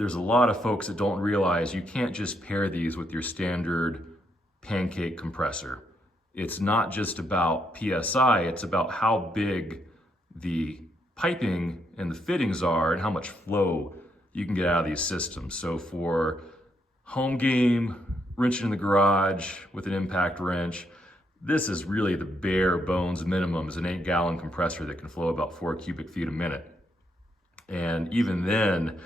there's a lot of folks that don't realize you can't just pair these with your standard Pancake compressor. It's not just about PSI, it's about how big the piping and the fittings are and how much flow you can get out of these systems. So for home game, wrenching in the garage with an impact wrench, this is really the bare bones minimum is an 8-gallon compressor that can flow about 4 cubic feet a minute. And even then,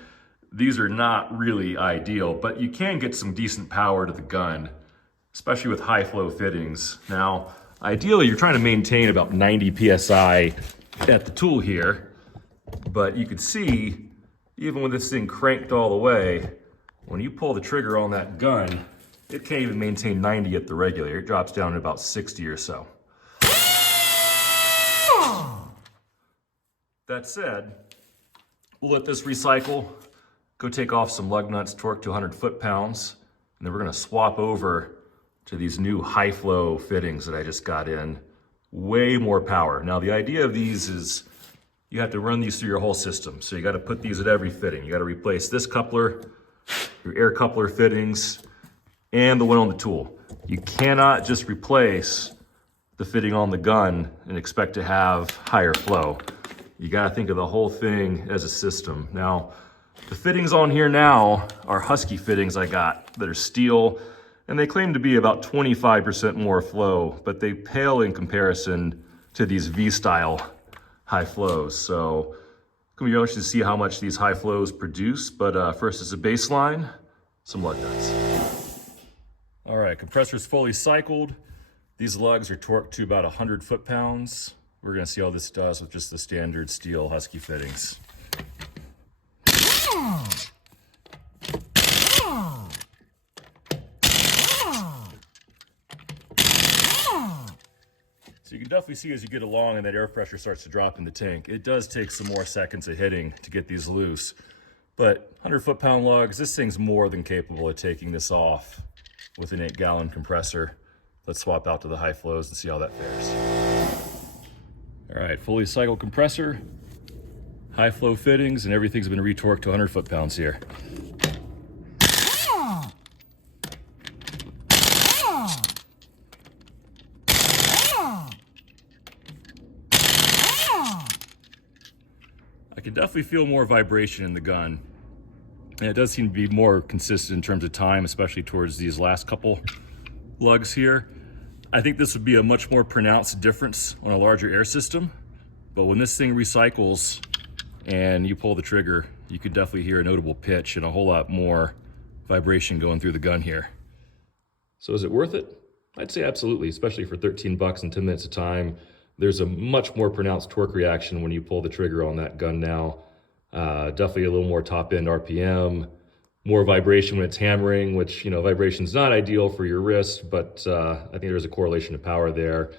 these are not really ideal, but you can get some decent power to the gun, especially with high flow fittings. Now, ideally you're trying to maintain about 90 PSI at the tool here, but you can see, even with this thing cranked all the way, when you pull the trigger on that gun, it can't even maintain 90 at the regulator. It drops down to about 60 or so. That said, we'll let this recycle, go take off some lug nuts, torque to 100 foot-pounds, and then we're gonna swap over to these new high flow fittings that I just got in. Way more power. Now the idea of these is you have to run these through your whole system. So you gotta put these at every fitting. You gotta replace this coupler, your air coupler fittings, and the one on the tool. You cannot just replace the fitting on the gun and expect to have higher flow. You gotta think of the whole thing as a system. Now, the fittings on here now are Husky fittings I got that are steel, and they claim to be about 25% more flow, but they pale in comparison to these V-style high flows. So it's gonna be interesting to see how much these high flows produce, but first as a baseline, some lug nuts. All right, compressor's fully cycled. These lugs are torqued to about 100 foot-pounds. We're gonna see how this does with just the standard steel Husky fittings. So you can definitely see as you get along and that air pressure starts to drop in the tank. It does take some more seconds of hitting to get these loose. But 100 foot-pound lugs, this thing's more than capable of taking this off with an 8-gallon compressor. Let's swap out to the high flows and see how that fares. All right, fully cycled compressor, high flow fittings, and everything's been retorqued to 100 foot-pounds here. I can definitely feel more vibration in the gun. And it does seem to be more consistent in terms of time, especially towards these last couple lugs here. I think this would be a much more pronounced difference on a larger air system. But when this thing recycles and you pull the trigger, you can definitely hear a notable pitch and a whole lot more vibration going through the gun here. So is it worth it? I'd say absolutely, especially for 13 bucks and 10 minutes of time. There's a much more pronounced torque reaction when you pull the trigger on that gun now. Definitely a little more top end RPM, more vibration when it's hammering, which, you know, vibration's not ideal for your wrist, but I think there's a correlation to power there.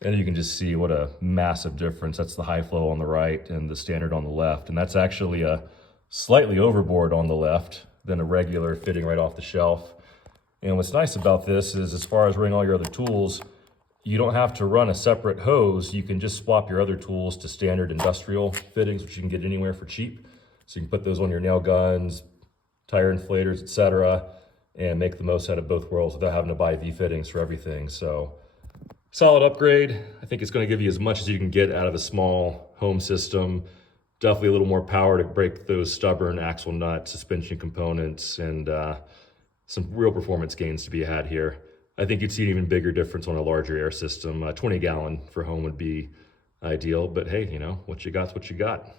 And you can just see what a massive difference. That's the high flow on the right and the standard on the left. And that's actually a slightly overboard on the left than a regular fitting right off the shelf. And what's nice about this is, as far as running all your other tools, you don't have to run a separate hose. You can just swap your other tools to standard industrial fittings, which you can get anywhere for cheap. So you can put those on your nail guns, tire inflators, etc., and make the most out of both worlds without having to buy V fittings for everything. So solid upgrade. I think it's going to give you as much as you can get out of a small home system. Definitely a little more power to break those stubborn axle nut suspension components, and some real performance gains to be had here. I think you'd see an even bigger difference on a larger air system. 20-gallon for home would be ideal, but hey, you know, what you got's what you got.